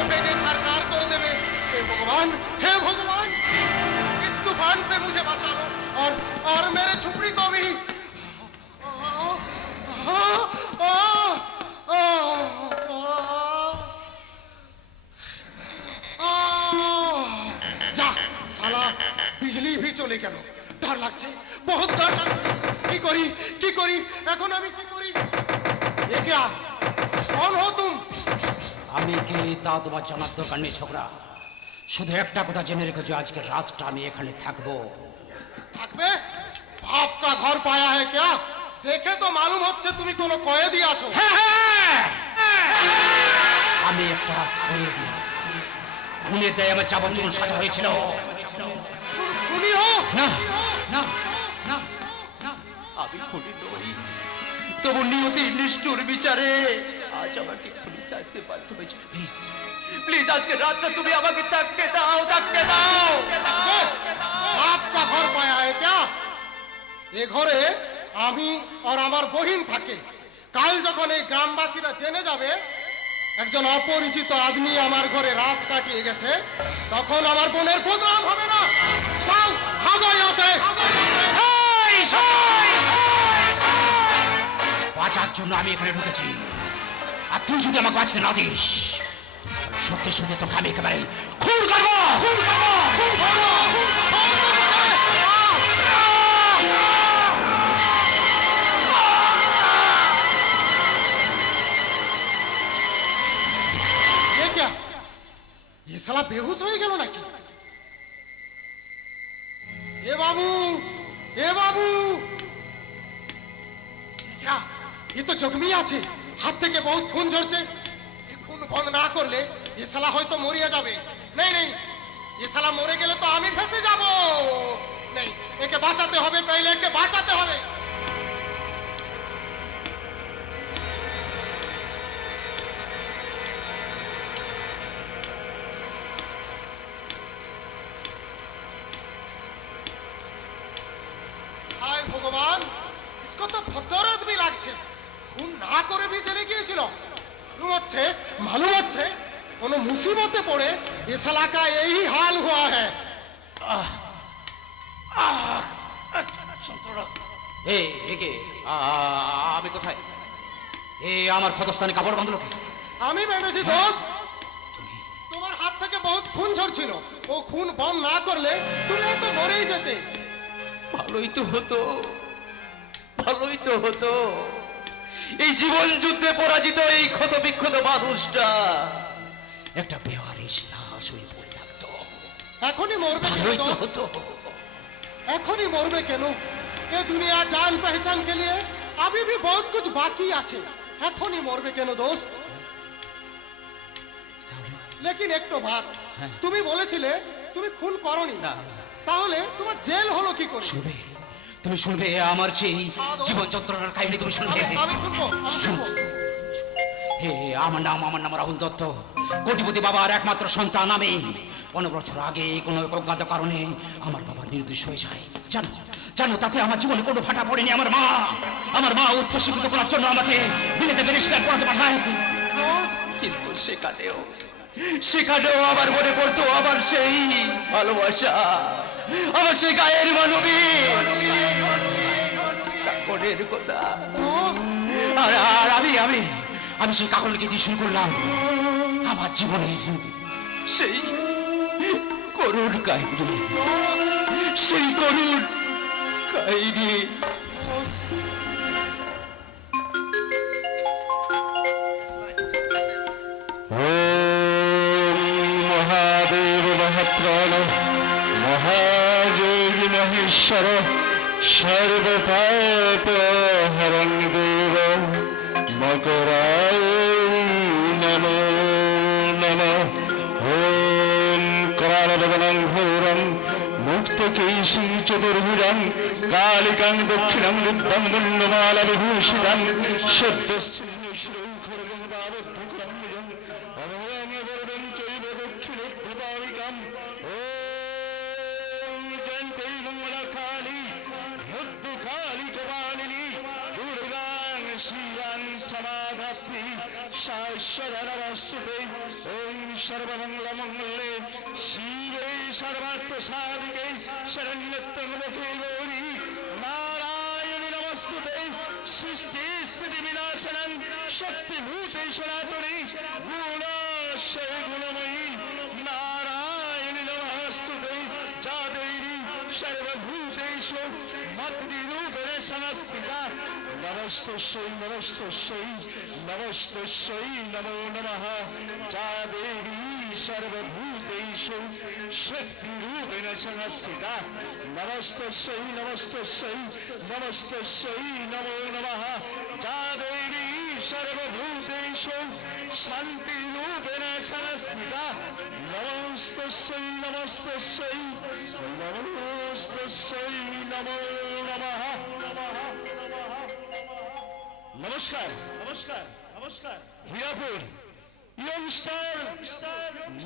को भेजे छारखार कर देवे। हे भगवान, इस तूफान से मुझे बचा लो और मेरे झुपड़ी को भी। जा साला, बिजली भी चले गেল। डर লাগছে, बहुत डर লাগছে। কি করি এখন আমি কি করি? ये क्या, कौन हो तुम? আমি কে তা তোমার জানার দরকার নেই ছোকরা। শুধু একটা কথা জেনে রেখেছো, আজকে রাতটা আমি এখানে থাকবো। থাকবে? बाप का घर पाया है क्या? देखे तो मालूम হচ্ছে তুমি কোনো কয়েদি আছো। আমি একটা কয়েদি। খুনের দায়ে আমার যাবজ্জীবন সাজা হয়েছিল। খুনি হো? না না না না, আমি খুনি নই। তবু নিয়তি নিষ্ঠুর বিচারে আজ আমাকে খুনি সাজতে বাধ্য হয়েছে। প্লিজ প্লিজ, আজকে রাতটা তুমি আমাকে থাকতে দাও, থাকতে দাও। बाप का घर पाया है क्या? এ ঘরে আমি আর আমার বহিন থাকে। কাল যখন এই গ্রামবাসীরা জেনে যাবে একজন অপরিচিত আদমি আমার ঘরে রাত কাটিয়ে গেছে, তখন আমার বোনের বদনাম হবে না। যাও, ভাগো আছে। বাঁচার জন্য আমি এখানে ঢুকেছি, আর তুই যদি আমাকে বাঁচতে না দিস, সত্যি সত্যি তোকে আমি একেবারে খুন করবো। ये साला बेहोश हो गया नाकि? ए बाबू, ए बाबू, क्या ये तो जख्मी আছে, হাত থেকে বহুত খুন ঝরছে। এই খুন বন্ধ না করলে ये साला হয়তো মরিয়া যাবে। नहीं नहीं, ये साला মরে গেলে তো আমি ফেসে যাব। नहीं, একে বাঁচাতে হবে, পহলে একে বাঁচাতে হবে। ভগবান, इसको तो भद्दर आदमी লাগছে। খুন না করে भी চলে গিয়েছিল। मालूम হচ্ছে কোনো মুসিবতে পড়ে ये साला का यही हाल हुआ है। আমি কোথায়? আমার ক্ষতস্থানে কাপড় বাঁধলো কে? আমি বেঁধেছি দোস্ত। তোমার হাত থেকে বহুত খুন ঝরছিল। ও খুন বন্ধ না করলে তুমি তো মরেই যেতে। ভালোই তো হতো, ভালোই তো হতো। এই জীবন যুদ্ধে পরাজিত এই ক্ষত বিক্ষত মানুষটা একটা বেওয়ারিশ লাশ হয়ে পড়ে থাকতো। এখনই মরবে কেন? ভালোই তো হতো। এখনই মরবে কেন? ये दुनिया जान पहचान के लिए अभी भी बहुत कुछ बाकी আছে। এখনই মরবে কেন দোস্ত? लेकिन एक तो बात, তুমি বলেছিলে তুমি খুন করনি, তাহলে তোমার জেল হলো কি করে? শুনবে, তুমি শুনবে আমার সেই জীবন যন্ত্রণার কাহিনী তুমি শুনবে। আমি শুনবো। আমার নাম রাহুল দত্ত। কোটিপতি বাবার একমাত্র সন্তান আমি। 15 বছর আগে কোনো অজ্ঞাত কারণে আমার বাবা নির্দোষ হয়ে যায়। জানো তাতে আমার জীবনে কোনো ফাটা পড়েনি। আমার মা উচ্চশিক্ষিত করার জন্য আমাকে বিলেতে ব্যারিস্টার পড়াতে পাঠায়। কিন্তু সেখানেও আমার মনে পড়তো আমার সেই ভালোবাসা, আমার সেই গায়ের মানবী কাকনের কথা। আর আমি সেই কাকনকে দিয়ে শুরু করলাম আমার জীবনের সেই করুণ কাহিনী, সেই করুণ কাহিনী। মহাদেব মহাপ্রাণ মহাযোগী মহেশ্বর সর্বপাপ হরণ দেব মকরায় নমো নমঃ। ওম करालवनं घोरं मुक्तकेशी चतुर्भुजं कालिकं दक्षिणं लिप्तं मुण्डमालविभूषितं शिवां নমাধাত্রী শাশ্বর নমস্তুতে ওম সর্বমঙ্গলমঙ্গলে শিবে সর্বার্থ সাধিকে শরণ্যত্রমুখে গৌরী নারায়ণী নমস্তুতে সৃষ্টি স্থিতি বিনাশনং শক্তিভূতে সনাতনী গুণাশয় গুণময়ী নারায়ণী নমস্তুতে যা দেবী সর্বভূতেষু মাতৃরূপেণ সংস্থিতা নমস্তস্যৈ নমস্তস্যৈ নমস্তস্যৈ নমো নমঃ যা দেবী সর্বভূতেষু শক্তিরূপেণ সংস্থিতা নমস্তস্যৈ নমস্তস্যৈ নমস্তস্যৈ নমো নমঃ যা দেবী সর্বভূতেষু শান্তিরূপেণ সংস্থিতা নমস্তস্যৈ নমস্তস্যৈ নমস্তস্যৈ নমো নমঃ। নমস্কার নমস্কার নমস্কার হিরাপুর ইয়ংস্টার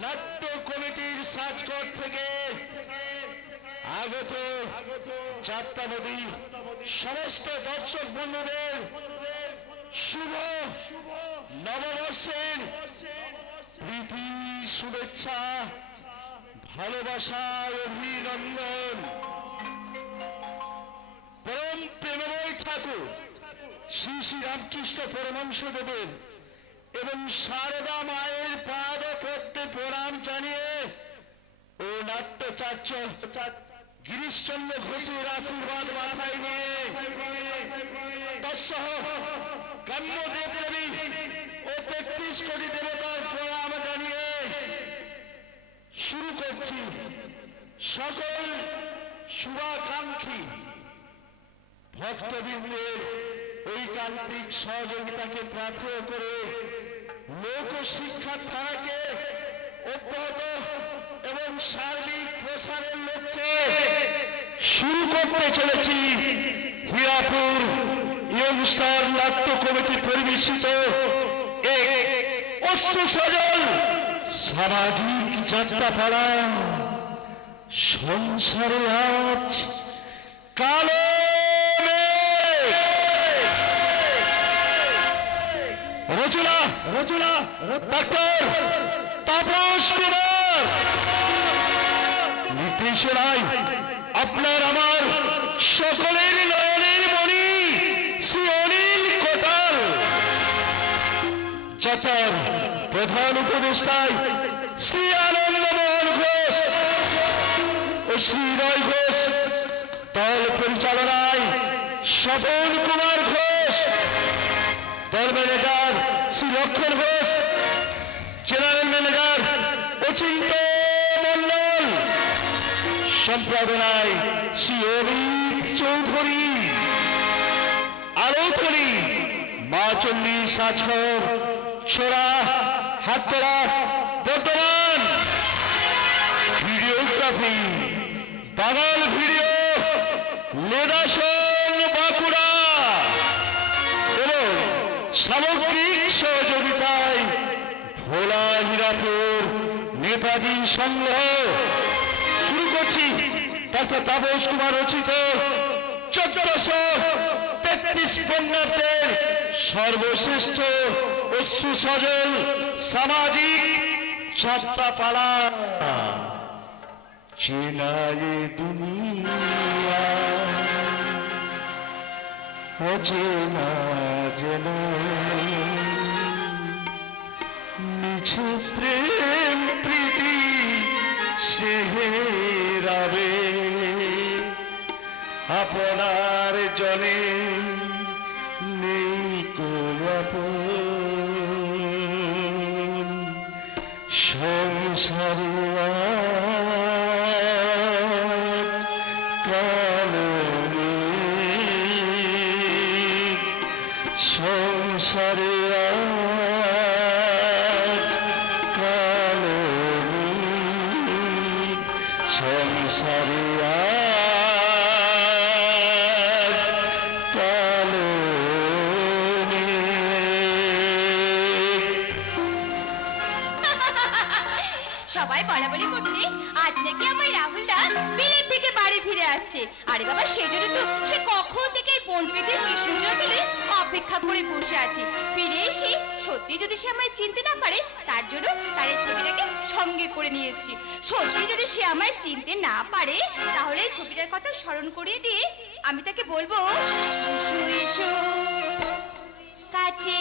নাট্য কমিটির সাজকট থেকে আগত যাত্রাবাদী সমস্ত দর্শক বন্ধুদের শুভ নববর্ষের প্রীতি শুভেচ্ছা ভালোবাসা অভিনন্দন। পরম প্রেমময় ঠাকুর শ্রী শ্রী রামকৃষ্ণ পরমহংসদেবের এবং সারদা মায়ের পাদ পদ্মে প্রণাম জানিয়ে ও নাট্যচার্য গিরিশচন্দ্র ঘোষের আশীর্বাদ মাথায় নিয়ে তৎসহ গ্রাম্য দেবদেবী ও ৩৩ কোটি দেবতার প্রণাম জানিয়ে শুরু করছি। সকল শুভাকাঙ্ক্ষী ভক্তবৃন্দের ঐকান্তিক সহযোগিতাকে প্রার্থনা করে লোক শিক্ষা ধারাকে অব্যাহত এবং সার্বিক প্রসারের লক্ষ্যে শুরু করতে চলেছি হিরাপুর ইয়ংস্টার নাট্য কমিটি পরিবেশিত এক অশ্রুসজল সামাজিক যাত্রাপালা সংসারে আজ কালো রচনা রচনা ডাক্তার তাপস কুমার, নির্দেশনায় আপনার আমার সকলের নয়নের মণি শ্রী অনিল কোটাল, যাত্রার প্রধান উপদেষ্টায় শ্রী আনন্দমোহন ঘোষ ও শ্রী রয় ঘোষ, দল পরিচালনায় স্বপন কুমার ঘোষ, দল ম্যানেজার শ্রী লক্ষণ ঘোষ, জেনারেল ম্যানেজার অচিন্ত মন্ডল, সম্পাদনায় শ্রী অমিত চৌধুরী, আলোচনী মা চণ্ডী সাজঘর ছোড়া হাতকড়া বর্তমান, ভিডিওগ্রাফি বাঙাল ভিডিও লেদাসন বাঁকুড়া এবং সামগ্রিক সহযোগিতায় ভোলা হিরাপুর নেতাজি সংঘ। শুরু করছি ডাক্তার তাপস কুমার রচিত 1433 বঙ্গাব্দের সর্বশ্রেষ্ঠ অশ্রুসজল সামাজিক যাত্রাপালা চেনায়ে দুনিয়া অচেনা যেন মিছে প্রেম প্রীতি সেহেরাবে আপনার জনে নেই কোয়াপন সংসারে সংসারে সংসারে সবাই বলাবলি করছে আজ নাকি আমার রাহুল দা বিলেত থেকে বাড়ি ফিরে আসছে। আরে বাবা, সেজন্য তো সে কখন থেকে বোন পেতে কৃষ্ণচূড়া তুলে অপেক্ষা করে বসে আছি। ফিরে এসে সত্যি যদি সে আমায় চিনতে না পারে, তার জন্য তার এই ছবিটাকে সঙ্গে করে নিয়ে এসেছি। সত্যি যদি সে আমায় চিনতে না পারে, তাহলে এই ছবিটার কথা স্মরণ করিয়ে দিয়ে আমি তাকে বলবো, এসো এসো কাছে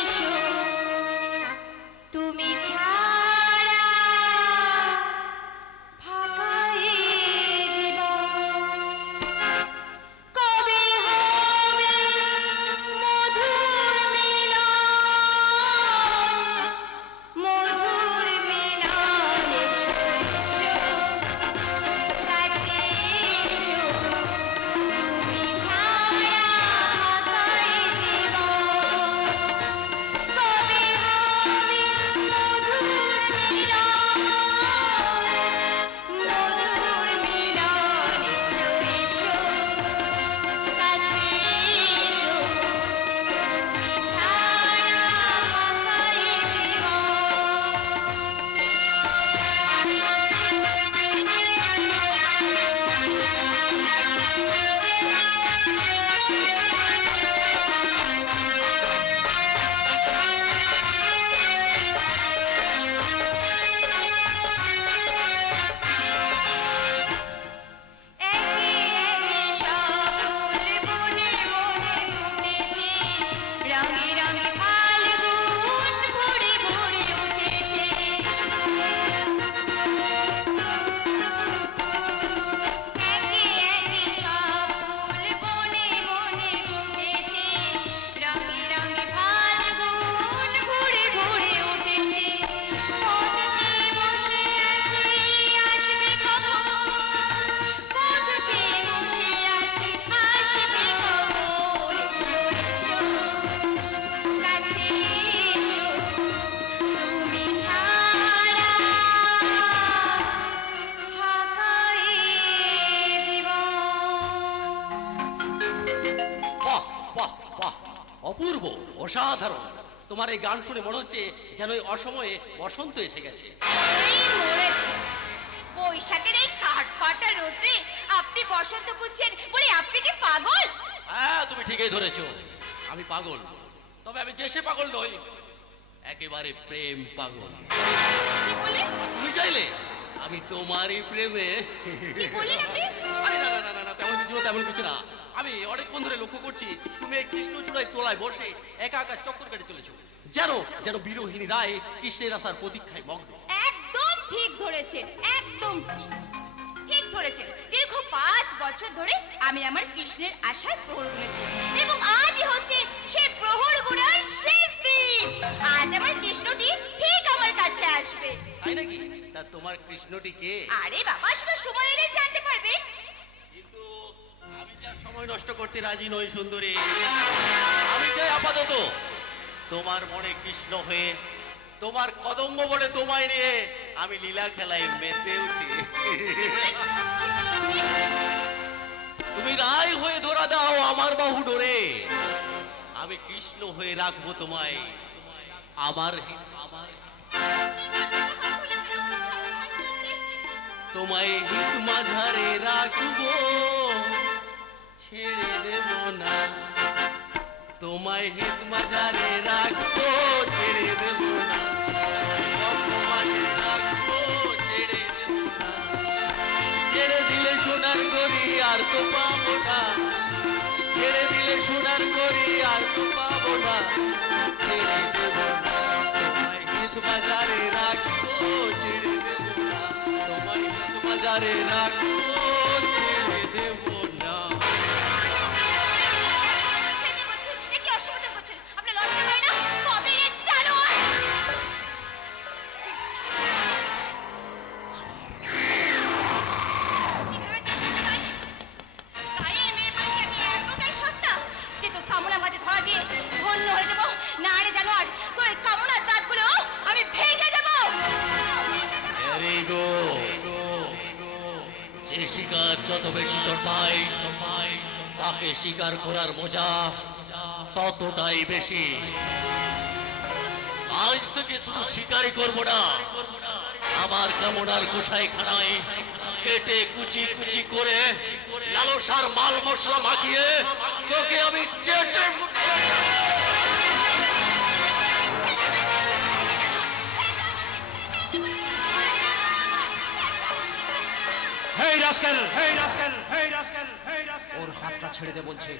এসো, তুমি ছাড়া ফাঁকা এই জীবন, কবে হবে মধুর মিলন, মধুর মিলন, এসো এসো কাছে এসো, তুমি ছাড়া ফাঁকা এই জীবন, কবে হবে মধুর মিলন, মধুর মিলন, এসো এসো কাছে এসো, তুমি ছাড়া ফাঁকা এই একে একে সকল বনে বনে ঘুরেছে, রঙে রঙে ফাল্গুন ভরে ভরে উঠেছে। একে একে সকল বনে বনে ঘুরেছে, রঙে রঙে ফাল্গুন ভরে ভরে উঠেছে। পথ চেয়ে বসে আছে, আসবে কখন, পথ চেয়ে বসে আছে, আসবে কখন, এসো এসো কাছে এসো, তুমি ছাড়া ফাঁকা এই জীবন। বাহ বাহ বাহ, অপূর্ব, অসাধারণ। তোমার এই গান শুনে মনে হচ্ছে যেন এই অসময়ে বসন্ত এসে গেছে। এই মরেছে, বৈশাখের এই কাঠ ফাটা রোদে আপনি বসন্ত খুঁজছেন বলে আপনি কি পাগল? হ্যাঁ, তুমি ঠিকই ধরেছো, আমি পাগল। তবে আমি যে সে পাগল নই, একেবারে প্রেম পাগল। কি বললেন? তুমি চাইলে আমি তোমারই প্রেমে। কি বললেন আপনি? আরে না না না না না, তেমন কিছু না, তেমন কিছু না। আমি অনেকক্ষণ ধরে লক্ষ্য করছি তুমি এই কৃষ্ণচূড়ায় তোলায় বসে একা একা চক্কর কেটে চলেছো, যেন যেন বিরোহিনী রায় কৃষ্ণের আসার প্রতীক্ষায় মগ্ন। একদম ঠিক ধরেছেন, একদম ঠিক ঠিক ধরেছেন। দীর্ঘ 5 বছর ধরে আমি আমার কৃষ্ণের আশায় প্রহর গুনেছি, এবং আজই হচ্ছে সেই প্রহর গুনার শেষ দিন। আজ আমার কৃষ্ণটি ঠিক আমার কাছে আসবে। তাই নাকি? তা তোমার কৃষ্ণটি কে? আরে বাবা, সেটা সময় এলে জানতে পারবেন। কিন্তু আমি যা সময় নষ্ট করতে রাজি নই সুন্দরী। আমি চাই আপাতত তোমার মনে কৃষ্ণ হয়ে, তোমার কদম্ব বলে তোমায় নিয়ে আমি লীলা খেলায় মেতে উঠি। তুমি রায় হয়ে ধরা দাও আমার বাহু ডোরে, আমি কৃষ্ণ হয়ে রাখবো তোমায় আমার আমার তোমায় হিত মাঝারে রাখবো, ছেড়ে দেব না। তোমায় হিত মাঝারে রাখবো, ছেড়ে দেব না। তোমায় রাখবো, ছেড়ে দেব না। ছেড়ে দিলে সোনার গড়ি আর তো পাবো না, ছেড়ে দিলে সোনার গড়ি আর তো পাবো না। ছেড়ে দেব না, তোমায় হিত মাঝারে রাখবো, ছেড়ে দেব না। তোমায় হিত মাঝারে রাখবো, ছেড়ে দেব না। ছেড়ে বলছেন, এ কি অসম্মান করছেন? আপনার লজ্জা হয় না? কবে রে জানোয়ার? কি ভেবেছেন জানোয়ার? গায়ের মেয়ের বাড়িতে আমি এতটাই সস্তা যে তোর কামনা মাঝে ধরা দিয়ে ধন্য হয়ে যাবো? না রে জানোয়ার, তোর এই কামনার দাঁতগুলো আমি ভেঙে দেবো। Very good. যে শিকার যত বেশি তোর পাই, তাকে শিকার করার মজা ততটাই বেশি। আজ থেকে শুধু শিকারই করবো না, আমার কামনার গোসাই খানায় কেটে কুচি কুচি করে লালসার মাল মশলা মাখিয়ে তোকে আমি চেটে রাস্কেল, ওর হাতটা ছেড়ে দে বলছে।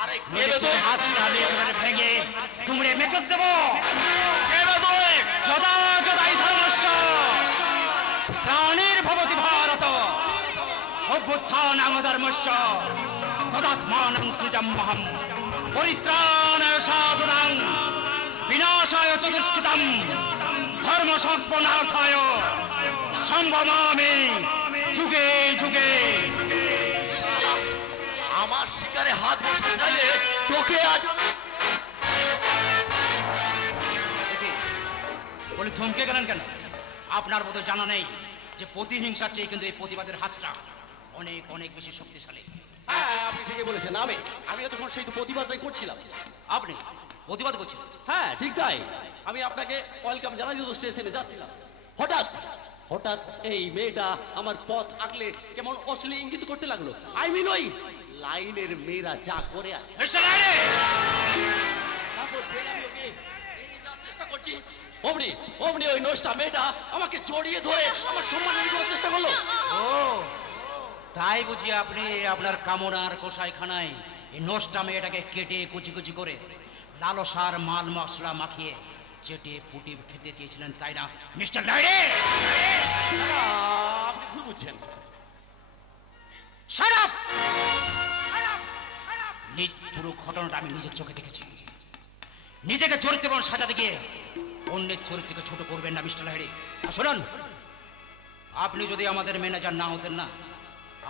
আরে নইলে তোর হাতটা আমি একেবারে ভেঙে তুমড়ে মেচত দেব। যদা যদাই ধর্মস্য প্রাণীর ভবতি ভারত অভ্যুত্থানাং ধর্মস্য তদাত্মানং সৃজাম্যহম পরিত্রাণায় সাধুনাং বিনাশায় চ দুষ্কৃতম ধর্ম সংস্পর্ণার্থায় সম্ভবামি যুগে যুগে। আমার শিকারে হাত বসতে চাইলে তোকে আজ বলে থমকে গেলেন কেন? আপনার বোধহয় জানা নেই যে প্রতিহিংসা চেয়ে কিন্তু এই প্রতিবাদের হাতটা অনেক অনেক বেশি শক্তিশালী। হ্যাঁ আপনি ঠিকই বলেছেন। আমি এতক্ষণ সেই তো প্রতিবাদটাই করছিলাম। আপনি প্রতিবাদ করছেন? হ্যাঁ ঠিক তাই। আমি আপনাকে ওয়েলকাম জানাই তো স্টেশনে যাচ্ছিলাম, হঠাৎ হঠাৎ এই মেয়েটা আমার পথ আগলে কেমন অশ্লীল ইঙ্গিত করতে লাগলো। আই মিন ওই লাইনের মেয়েরা যা করে আর তারপর যে আমি ওকে এড়িয়ে যাওয়ার চেষ্টা করছি, অমনি অমনি ওই নষ্টা মেয়েটা আমাকে জড়িয়ে ধরে আমার সম্মান করার চেষ্টা করলো। ও তাই বুঝি আপনি আপনার কামনার কষাইখানায় এই নষ্টা মেয়েটাকে কেটে কুচি কুচি করে লালসার মাল মশলা মাখিয়ে চেটে পুটি খেতে চেয়েছিলেন, তাই না মিস্টার লাইডে? আপনি ভুল বুঝছেন। Shut up! পুরো ঘটনাটা আমি নিজের চোখে দেখেছি। নিজেকে চরিত্রবান সাজাতে গিয়ে অন্যের চরিত্রকে ছোট করবেন না মিস্টার লাহিড়ী। শুনুন, আপনি যদি আমাদের ম্যানেজার না হতেন না,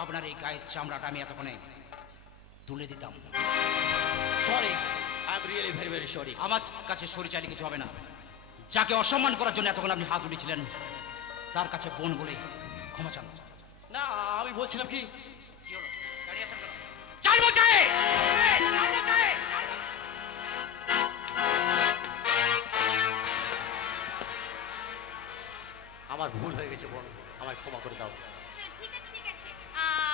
আপনার এই গায়ের চামড়াটা আমি এতক্ষণে তুলে দিতাম। Sorry, I am really very very sorry. আমার কাছে সরি চাইলে কিছু হবে না। যাকে অসম্মান করার জন্য এতক্ষণ আপনি হাত উঠেছিলেন, তার কাছে বোন বলে ক্ষমা চান। না আমি বলছিলাম কি, কি হলো? দাঁড়িয়ে আছেন কেন? চাল বলছে! আমার ভুল হয়ে গেছে বোন, আমায় ক্ষমা করে দাও। ঠিক আছে ঠিক আছে,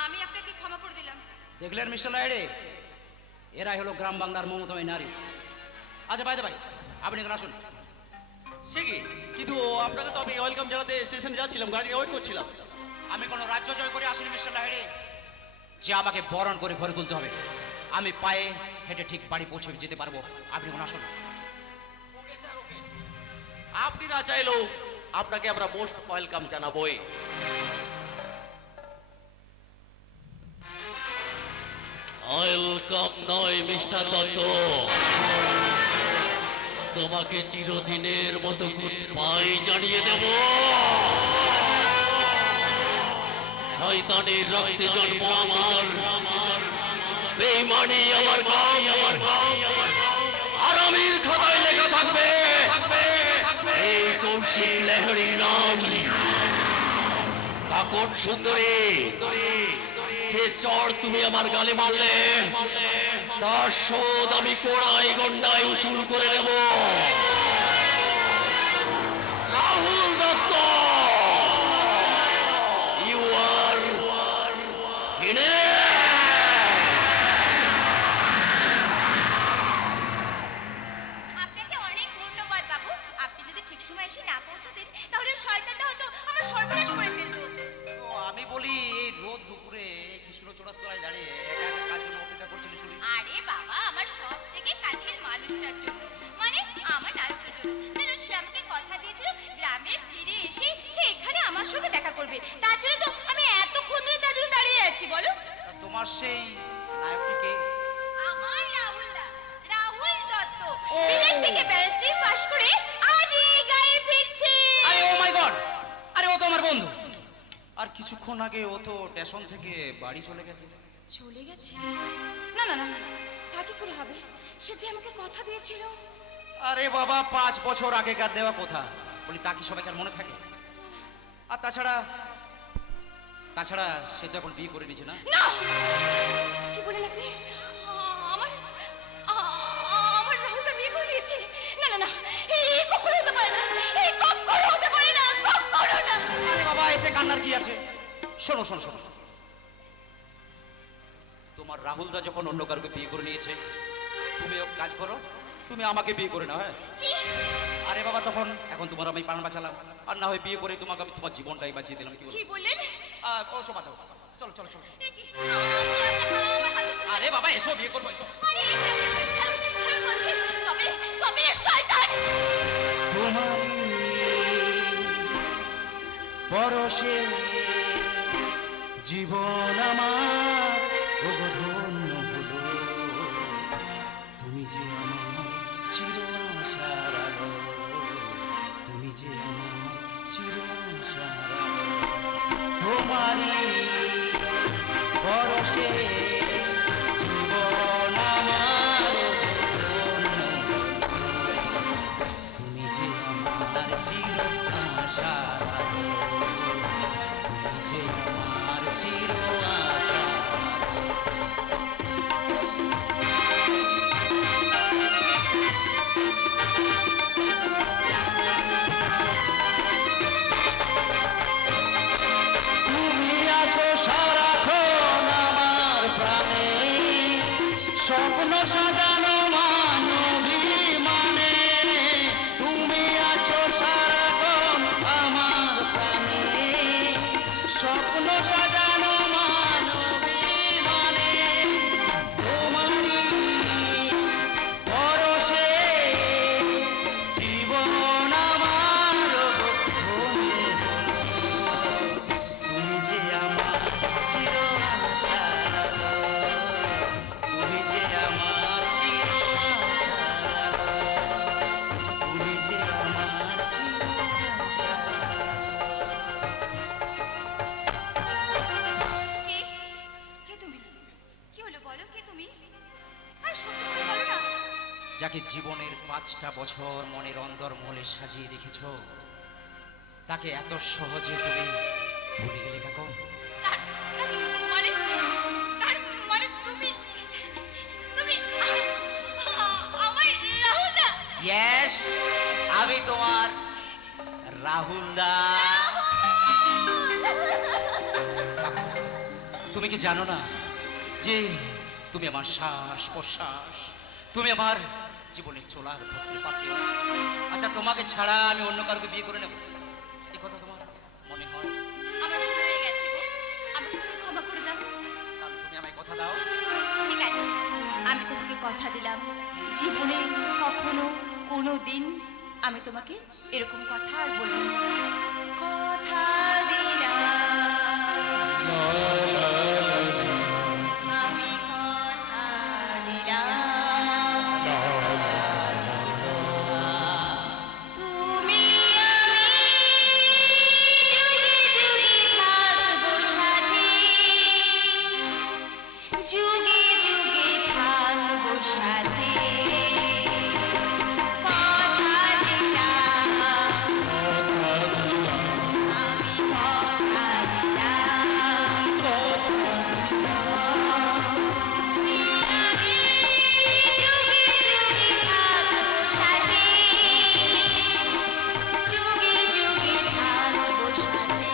আমি আপনাকে ক্ষমা করে দিলাম। দেখলেন মিস্টার লাইডে, এরাই হলো গ্রাম বাংলার মমতাময়ী নারী। আচ্ছা বাইদে ভাই, আপনি এখানে আসুন। সে কি, কিন্তু আপনাকে তো আমি ওয়েলকাম জানাতে স্টেশনে যাচ্ছিলাম, গাড়ি ওয়েট করছিলাম। আমি কোনো রাজ্য জয় করে আসিনি মিস্টার লাহিড়ী যে আমাকে বরণ করে ঘরে তুলতে হবে। আমি পায়ে হেঁটে ঠিক বাড়ি পৌঁছে যেতে পারবো। আপনি এখন আসুন। আপনি না চাইলেও আপনাকে আমরা মোস্ট ওয়েলকাম জানাবোই। ওয়েলকাম নয় মিস্টার দত্ত, তোমাকে চিরদিনের মতো গুড বাই জানিয়ে দেব। শয়তানের রক্তে জন্ম আমার, বেঈমানি আমার গাম, আরামের খাতায় লেখা থাকবে এই কৌশিক লাহিড়ী নাম। কাকট সুন্দরী, যে চর তুমি আমার গালে মারলে তার শোধ আমি কোড়ায় গন্ডায় উসুল করে নেব। রাহুল দত্ত, ইউ আর আপনাকে অনেক ধন্যবাদ বাবু। আপনি যদি ঠিক সময় এসে না পৌঁছতেন তাহলে ওই শয়তানটা হয়তো আমার সর্বনাশ করে ফেলতো। তো আমি বলি, এই রোদ দুপুরে কৃষ্ণচূড়ার তলায় দাঁড়িয়ে একা একা কার জন্য অপেক্ষা করছিলি শুনি? আরে বাবা, আমার সব থেকে কাছের মানুষটার জন্য, মানে আমার নায়কের জন্য। যেন সে আমাকে কথা দিয়েছিল গ্রামে ফিরে এসে সে এখানে আমার সঙ্গে দেখা করবে। তার জন্য তো আমি এতক্ষণ ধরে তার জন্য দাঁড়িয়ে আছি। বলো, তা তোমার সেই নায়কটি কে? আমার রাহুলদা, রাহুল দত্ত, ও। বিলেত থেকে ব্যারিস্টারি পাশ করে আজ এই গায়ে ফিরছে। আরে ও মাই গড, আরে ও তো আমার বন্ধু। আর কিছুক্ষণ আগে ও তো স্টেশন থেকে বাড়ি চলে গেছে। চলে গেছে? না না না, তা কি করে হবে? সে যে আমাকে কথা দিয়েছিল। আরে বাবা, 5 বছর আগেকার দেওয়া কথা, বলি তা কি সবাইকার মনে থাকে? আর তাছাড়া সে তো এখন বিয়ে করে নিয়েছে না? না, কি বলেন আপনি? আমার আমার রাহুলদা বিয়ে করে নিয়েছে? না না না, এই কখনো হতে পারে না, এই কখনো হতে পারে না, কখনো না। আরে বাবা, এতে কান্নার কি আছে? শোনো শোনো শোনো, তোমার রাহুলদা যখন অন্য কাউকে বিয়ে করে নিয়েছে, তুমি ও কাজ করো, তুমি আমাকে বিয়ে করে নাও। হ্যাঁ, কি? আরে বাবা, তখন এখন তোমার আমি প্রাণ বাঁচালাম, আর না হয় বিয়ে করে তোমাকে আমি তোমার জীবনটাই বাঁচিয়ে দিলাম। কি বলো? কি বললেন? ও শোভা দাও, চলো চলো চলো। এ কি? আমার হাত ধরছো। আরে বাবা এসো, বিয়ে করবো এসো। আরে, ছাড়ো, ছাড়ো বলছি। তবে, তবে এ শয়তান। তোমারই পরশে জীবন আমার ওগো ধন্য হলো, তুমি যে আমার চির আশার আলো, তুমি যে আমার চির আশার আলো। তোমারই পরশে জীবন আমার ধন্য, তুমি যে আমার চির আশার আলো, তুমি যে আমার চির আশার আলো। তুমি আছো সারাক্ষণ আমার প্রাণে, স্বপ্ন সাজানো মানবী মানে। তুমি আছো সারাক্ষণ আমার প্রাণে, স্বপ্ন সাজানো মানবী মানে। তোমারই পরশে জীবন আমার ধন্য হলো, তুমি যে আমার চির আশার আলো, তুমি যে আমার চির আশার আলো, তুমি যে আমার চির আশার কে? কে তুমি? কি হলো বলো, কে তুমি? আর সত্যি করে বলো না। যাকে জীবনের 5টা বছর মনের অন্দরমহলে সাজিয়ে রেখেছ, তাকে এত সহজে তুমি ভুলে গেলে কাকু? মানে, তার মানে তুমি, তুমি আমার রাহুল দা। ইয়েস, আমি তোমার রাহুল দা। তুমি কি জানো না যে তুমি আমার শ্বাস প্রশ্বাস, তুমি আমার জীবনের চলার পথের পাথে। আচ্ছা, তোমাকে ছাড়া আমি অন্য কাউকে বিয়ে করে নেব, এই কথা তোমার মনে হয়? আমার ভুল হয়ে গেছে গো, আমাকে তুমি ক্ষমা করে দাও। তাহলে তুমি আমায় কথা দাও। ঠিক আছে, আমি তোমাকে কথা দিলাম, জীবনে কখনো কোনো দিন আমি তোমাকে এরকম কথা আর বলবো না। কথা দিলাম, আমি কথা দিলাম, তুমি আমি যুগে যুগে থাকবো সাথে, যুগে যুগে থাকবো সাথে। কথা দিলাম, আমি কথা দিলাম, তুমি আমি যুগে যুগে থাকবো সাথে, যুগে যুগে থাকবো সাথে।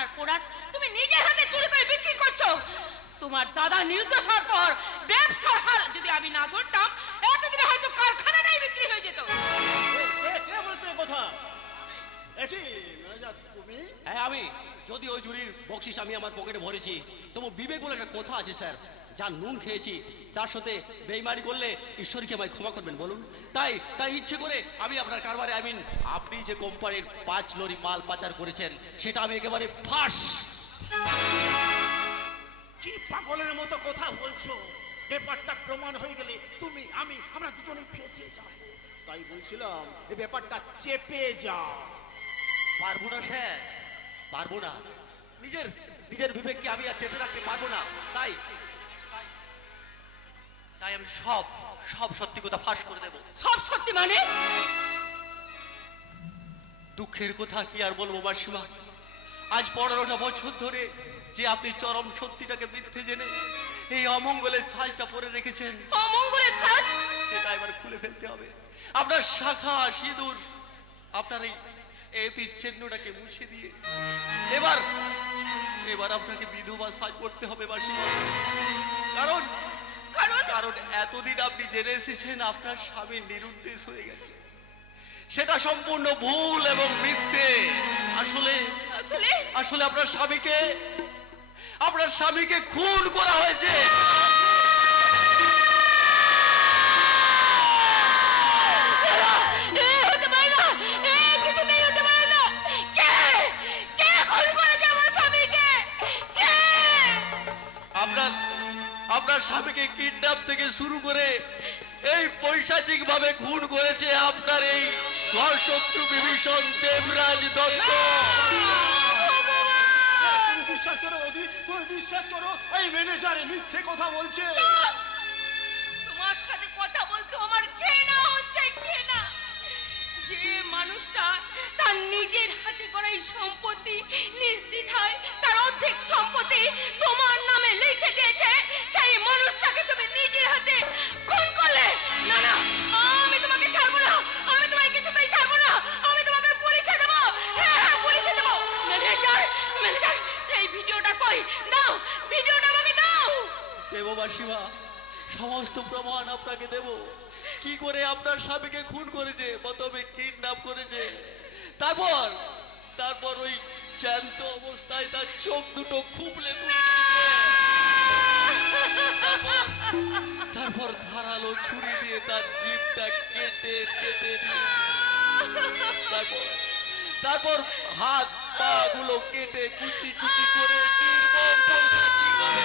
কারখানার প্রোডাক্ট তুমি নিজের হাতে চুরি করে বিক্রি করছো। তোমার দাদা নির্দোষ হওয়ার পর ব্যবসার হাল যদি আমি না ধরতাম, এতদিনে হয়তো কারখানাটাই বিক্রি হয়ে যেত। কে বলছে কথা? একই ম্যানেজার তুমি? হ্যাঁ আমি। যদি ওই চুরির বকশিস আমি আমার পকেটে ভরেছি, তবু বিবেক বলে একটা কথা আছে স্যার। যা নুন খেয়েছি তার সাথে বেইমানি করলে ঈশ্বরকে আমায় ক্ষমা করবেন বলুন। তাই তাই ইচ্ছে করে আমি আপনার কারবারে আপনি যে কোম্পানির 5 লরি মাল পাচার করেছেন সেটা আমি একেবারে ফাঁস। কি পাগলের মতো কথা বলছো? ব্যাপারটা প্রমাণ হয়ে গেলে তুমি আমরা দুজনেই ফেঁসে যাব। তাই বলছিলাম এই ব্যাপারটা চেপে যাও। পারবো না স্যার, পারবো না। নিজের নিজের বিবেককে আমি আর চেপে রাখতে পারবো না। তাই তাই- তাই আমি সব সব সত্যি কথা ফাঁস করে দেবো। সব সত্যি মানে? দুঃখের কথা কি আর বলবো মাসিমা, আজ 15টা বছর ধরে যে আপনি চরম সত্যিটাকে মিথ্যে জেনে এই অমঙ্গলের সাজটা পরে রেখেছেন, অমঙ্গলের সাজ? সেটা এবার খুলে ফেলতে হবে। আপনার শাখা সিঁদুর, আপনার এই চিহ্নটাকে মুছে দিয়ে এবার এবার আপনাকে বিধবা সাজ করতে হবে মাসিমা। কারণ কারণ কারণ এতদিন আপনি জেনে এসেছেন আপনার স্বামী নিরুদ্দেশ হয়ে গেছে। সেটা সম্পূর্ণ ভুল এবং মিথ্যে। আসলে আসলে আসলে আপনার স্বামীকে খুন করা হয়েছে। এ হতে পারে না, এ কিছুতেই হতে পারে না। কে কে খুন করেছে আমার স্বামীকে? কে? আপনার স্বামীকে কিডন্যাপ থেকে শুরু করে এই পৈশাচিক ভাবে খুন করেছে আপনার এই ঘর শত্রু বিভীষণ দেবরাজ দত্ত। তুমি বিশ্বাস করো অধি, তুমি বিশ্বাস করো এই ম্যানেজারে মিথ্যে কথা বলছে। তোমার সাথে কথা বলতে আমার ঘৃণা হচ্ছে, ঘৃণা। যে মানুষটা তার নিজের হাতে করা এই সম্পত্তি নির্দ্বিধায় তার অর্ধেক সম্পত্তি তোমার নামে লিখে দিয়েছে, সেই মানুষটাকে তুমি নিজের হাতে খুন করলে। না না, আমি তোমাকে ছাড়বো না, আমি তোমায় কিছুতেই ছাড়বো না, আমি তোমাকে পুলিশে দেবো। হ্যাঁ হ্যাঁ, পুলিশে দেবো। ম্যানেজার ম্যানেজার, সেই ভিডিওটা কই? দাও, ভিডিওটা আমাকে দাও। দেব মাসিমা, সমস্ত প্রমাণ আপনাকে দেব। কি করে আপনার স্বামীকে খুন করেছে, প্রথমে কিডন্যাপ করেছে, তারপর ওই জ্যান্ত অবস্থায় তার চোখ দুটো খুবলে তারপর ধারালো ছুরি দিয়ে তার জিভটা কেটে কেটে তারপর হাত পা গুলো কেটে কুচি কুচি করে নির্মম পৈশাচিকভাবে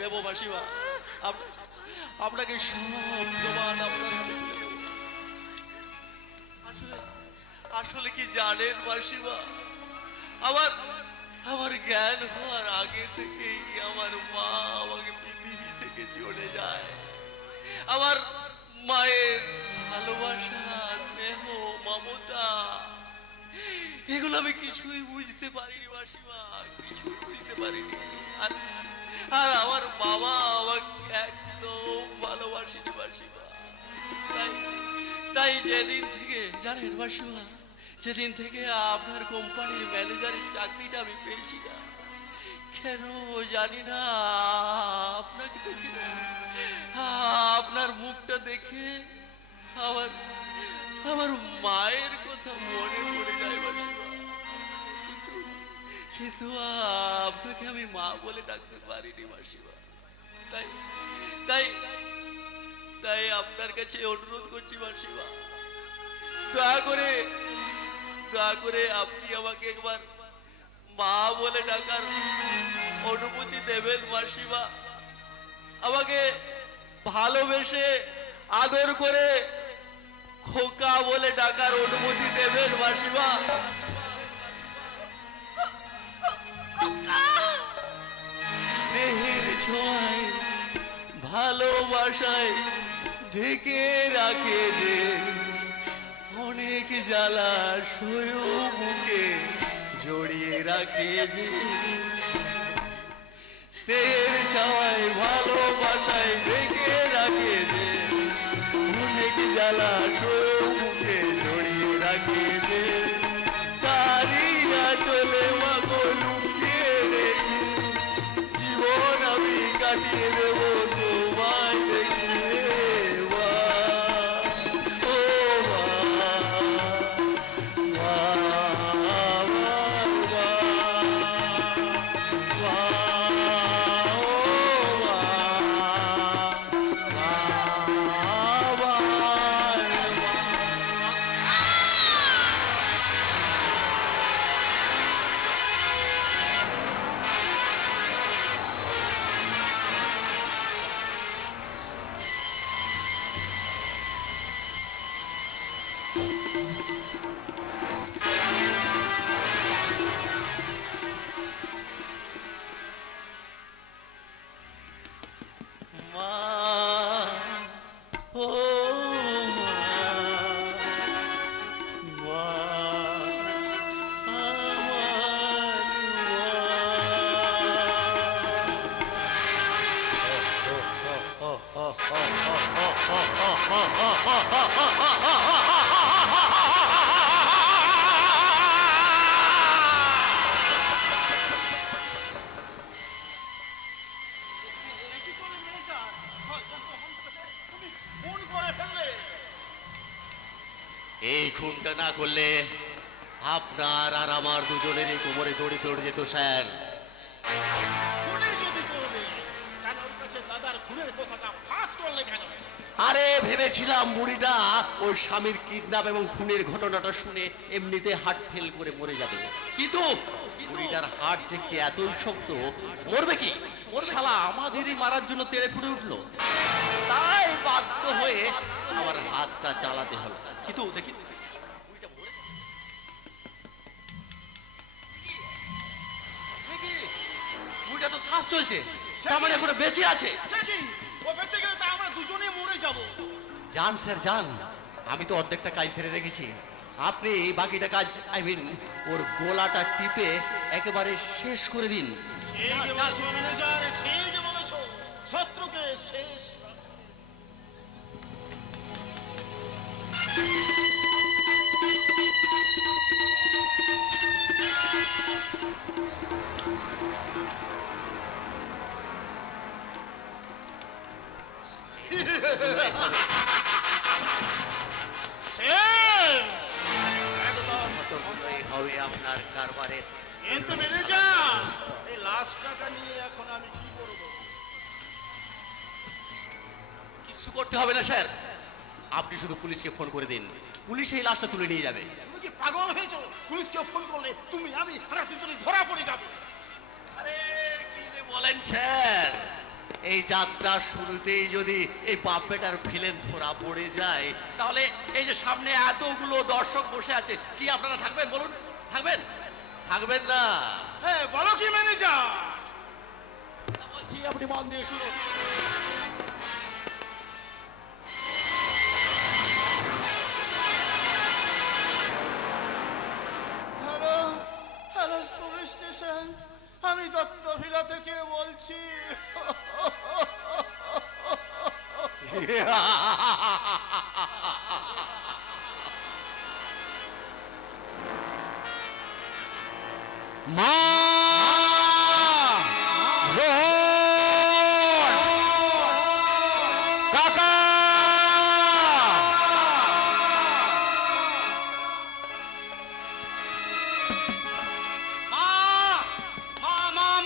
দেব মাসিমা। আপনাকে সব প্রমাণ আপনার হাতে তুলে দেব। আসলে কি জানেন মাসিমা, আমার জ্ঞান হওয়ার আগে থেকেই আমার মা আমাকে পৃথিবী থেকে চলে যায়। আমার মায়ের ভালোবাসা, স্নেহ, মমতা, এগুলো আমি কিছুই বুঝতে পারিনি মাসিমা, কিছুই বুঝতে পারিনি। আর আমার বাবা আমাকে একদম ভালোবাসেনি মাসিমা। তাই যেদিন থেকে জানেন মাসিমা, যেদিন থেকে আপনার কোম্পানির ম্যানেজারের চাকরিটা আমি পেয়েছি না, কেন জানি না, আপনাকে দেখে না, আপনার মুখটা দেখে আমার মায়ের কথা মনে পড়ে যায় মাসিমা। কিন্তু আপনাকে আমি মা বলে ডাকতে পারিনি মাসিমা। তাই তাই তাই আপনার কাছে অনুরোধ করছি মাসিমা, দয়া করে আপনি আমাকে একবার মা বলে ডাকার অনুমতি দেবেন মাসিমা। আমাকে ভালোবেসে আদর করে খোকা বলে ডাকার অনুমতি দেবেন মাসিমা। স্নেহের ছোঁয়ায় ভালোবাসায় ঢেকে রাখে যে অনেক জ্বালা সয়েও বুকে জড়িয়ে রাখে যে। স্নেহের ছাওয়ায় ভালোবাসায় ঢেকে রাখে যে অনেক জ্বালা সয়েও বুকে জড়িয়ে রাখে যে। হারিয়ে দেব তোমায় দেখে মা। ও মা, মা, মা, মা, এই খুনটা না করলে আপনার আর আমার দুজনেরই কোমরে দড়ি পড়ে যেত স্যার। খুনি যদি করবে কেন ওর কাছে দাদার খুনের কথাটা ফাঁস করলে কেন? আরে ভেবেছিলাম বুড়িটা ওর স্বামীর কিডন্যাপ এবং খুনের ঘটনাটা শুনে এমনিতে হার্ট ফেল করে মরে যাবে, কিন্তু বুড়িটার হার্ট দেখছে এতই শক্ত, মরবে কি শালা আমাদেরই মারার জন্য তেড়ে ফুটে উঠলো। তাই বাধ্য হয়ে আমার হাতটা চালাতে হলো, কিন্তু দেখি বুড়িটা মরে গেছে। দেখি, বুড়িটা তো শ্বাস চলছে, তার মানে এখনো বেঁচে আছে। সে কি? ও বেঁচে গেলে তা আমরা দুজনেই মরে যাব। যান স্যার যান, আমি তো অর্ধেকটা কাজ সেরে রেখেছি, আপনি বাকিটা কাজ ওর গোলাটা টিপে একেবারে শেষ করে দিন। ঠিকই বলেছো ম্যানেজার, ঠিকই বলেছো। শত্রুকে শেষ। শেষ। একদম। কতগুলোই হবে আপনার কারবারের। কিন্তু ম্যানেজার, এই লাস্ট টাকা নিয়ে এখন আমি কি করব? কিছু করতে হবে না স্যার, আপনি শুধু পুলিশকে ফোন করে দিন, পুলিশ এই লাশটা তুলে নিয়ে যাবে। তুমি কি পাগল হয়েছো? পুলিশকে ফোন করলে তুমি আমি আমরা দুজনেই ধরা পড়ে যাব। আরে কি যে বলেন স্যার, এই যাত্রার শুরুতেই যদি এই বাপ্পেটার ভিলেন ধরা পড়ে যায়, তাহলে এই যে সামনে এতগুলো দর্শক বসে আছে, কি আপনারা থাকবেন বলুন? থাকবেন? থাকবেন না। হ্যাঁ, বলো কি ম্যানেজার? বলছি আপনি মন দিয়ে শুনুন। হ্যালো, হ্যালো পুলিশ স্টেশন, আমি দত্তভিলা থেকে বলছি। মা রোহন! কাকা!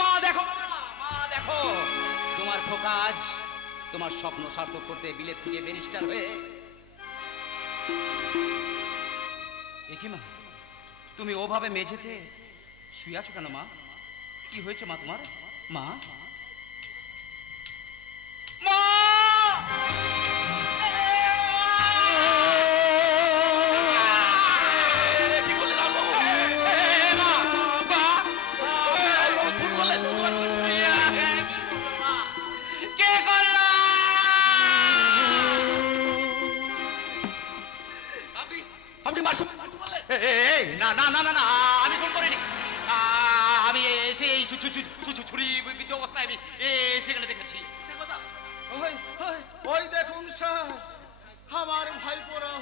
মা দেখো, মা দেখো, তোমার খোকা আজ তোমার স্বপ্ন সার্থক করতে বিলেত থেকে ব্যারিস্টার হয়ে। এ কি মা, তুমি ওভাবে মেঝেতে শুয়ে আছো কেন মা? কি হয়েছে মা তোমার? মা, মা! কি বললেন লালবাবু? মা, মা, লালবাবু খুন করলেন? কে করলো? আপনি মার সঙ্গে খুন করলেন? না না না না না, আমি ফোন করিনি। আমি এসে এই ছুরি বিদ্ধ অবস্থায় আমি সেখানে দেখেছি। ওই ওই ওই দেখুন স্যার, আমার ভাইপোরা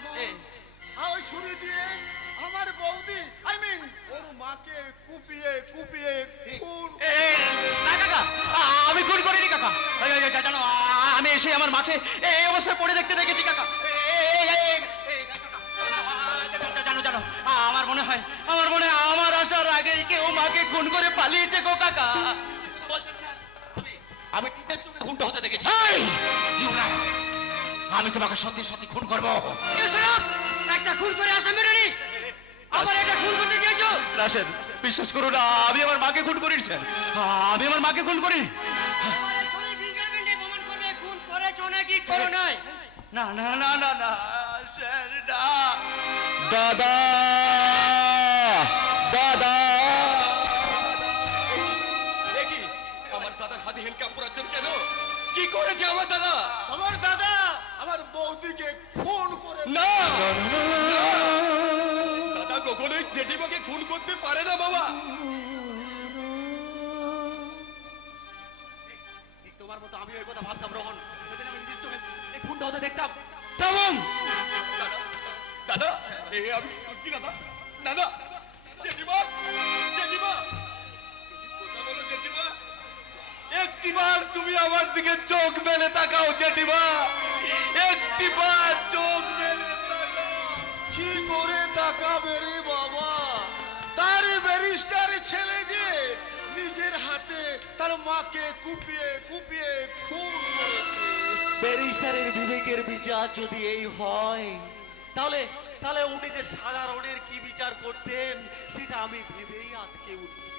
ওই ছুরি দিয়ে আমার বৌদি আই মিন ওর মাকে কুপিয়ে কুপিয়ে খুন না কাকা, আমি খুন করিনি কাকা। জানো, আমি এসে আমার মাকে এই অবস্থায় পড়ে দেখতে দেখেছি কাকা। জানো জানো, আমার মনে হয় আমার আসার আগেই কেউ মাকে খুন করে পালিয়েছে গো কাকা। আমি নিজের চোখে খুনটা হতে দেখেছি। এই, ইউনাই, আমি তোমাকে সত্যি সত্যি খুন করবো। একটা খুন করে আসা মেরে নি, আবার একটা খুন করতে গিয়েছো। না স্যার, বিশ্বাস করুন, আমি আমার মাকে খুন করি স্যার, আমি আমার মাকে খুন করি। না না না না না স্যার, না। দাদা দাদা দেখি আমার দাদার হাতে হ্যান্ডকাপ পরাচ্ছেন কেন? কি করেছে আমার দাদা? আমার দাদা আমার বৌদিকে খুন করে না, দাদা কখনোই জেঠিমাকে খুন করতে পারে না বাবা। ঠিক তোমার মতো আমি ওই কথা ভাবতাম রোহন, সেদিন আমি নিজের চোখে এই খুনটা হতে দেখতাম। থামুন। দাদা, দাদা, আমি কি সত্যি দাদা? না না, জেঠিমা, জেঠিমা, কথা বলো জেঠিমা। একটিবার তুমি আমার দিকে চোখ মেলে তাকাও জেঠিমা, একটিবার চোখ মেলে তাকাও। কি করে তাকাবে রে বাবা? তার ব্যারিস্টার ছেলে যে নিজের হাতে তার মাকে কুপিয়ে কুপিয়ে খুন করেছে। ব্যারিস্টারের বিবেকের বিচার যদি এই হয়, তাহলে তাহলে উনি যে সাধারণের কি বিচার করতেন সেটা আমি ভেবেই আটকে উঠছি।